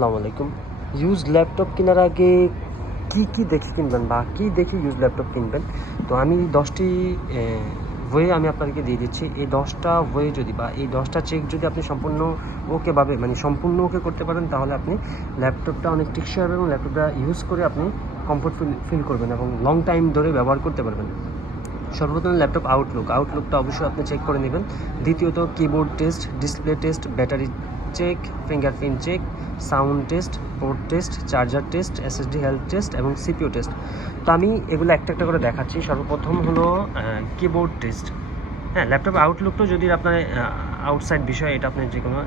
আসসালামু আলাইকুম। Use laptop কেনার আগে কি দেখে কিনবেন বা কি দেখে ইউজ ল্যাপটপ কিনবেন, তো আমি 10টি ওয়ে আমি আপনাদেরকে দিয়ে দিচ্ছি। এই 10টা ওয়ে যদি বা এই 10টা চেক যদি আপনি সম্পূর্ণ সম্পূর্ণ ওকে করতে পারেন, তাহলে আপনি ল্যাপটপটা অনেক টেকসই হবে এবং ল্যাপটপটা ইউজ করে আপনি কমফোর্ট ফিল করবেন এবং লং টাইম ধরে ব্যবহার করতে পারবেন। সর্বপ্রথম ল্যাপটপ আউটলুকটা অবশ্যই আপনি চেক করে নেবেন। দ্বিতীয়ত keyboard test, display test, battery check, fingerprint check, sound test, port test, charger test, SSD health test এবং সিপিইউ টেস্ট। তো আমি এগুলো একটা একটা করে দেখাচ্ছি। সর্বপ্রথম হলো কিবোর্ড টেস্ট। হ্যাঁ, ল্যাপটপ আউটলুকটা যদি আপনার আউটসাইড বিষয়, এটা আপনি যে কোনো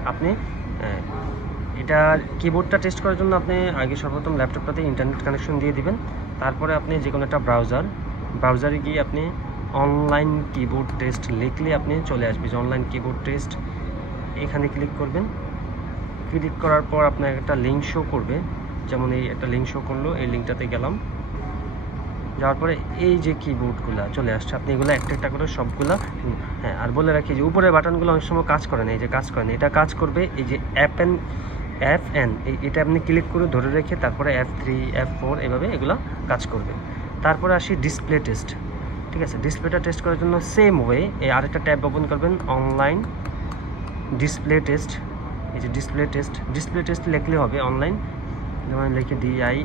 এটার কিবোর্ডটা টেস্ট করার জন্য আপনি আগে সর্বপ্রথম ল্যাপটপটাতে ইন্টারনেট কানেকশন দিয়ে দিবেন। তারপরে আপনি যে কোনো একটা ব্রাউজারে গিয়ে আপনি অনলাইন কিবোর্ড টেস্ট লিখলে আপনি চলে আসবে যে অনলাইন কিবোর্ড টেস্ট, এখানে ক্লিক করবেন। ক্লিক করার পর আপনার একটা লিঙ্ক শো করবে, যেমন এই একটা লিঙ্ক শো করলো, এই লিঙ্কটাতে গেলাম। যাওয়ার পরে এই যে কিবোর্ডগুলো চলে আসছে, আপনি এগুলো একটা একটা করে সবগুলা হ্যাঁ, আর বলে রাখি যে উপরের বাটনগুলো অনেক সময় কাজ করে না, এই যে কাজ করে না, এটা কাজ করবে এই যে FN এটা আপনি ক্লিক করে ধরে রেখে তারপরে F3 F4 এভাবে এগুলো কাজ করবে। তারপরে আসি ডিসপ্লে টেস্ট। ঠিক আছে, ডিসপ্লেটা টেস্ট করার জন্য সেম ওয়ে এই আরেকটা ট্যাব ওপেন করবেন, অনলাইন ডিসপ্লে টেস্ট। এই যে ডিসপ্লে টেস্ট লিখলে হবে অনলাইন, যেমন লিখে DI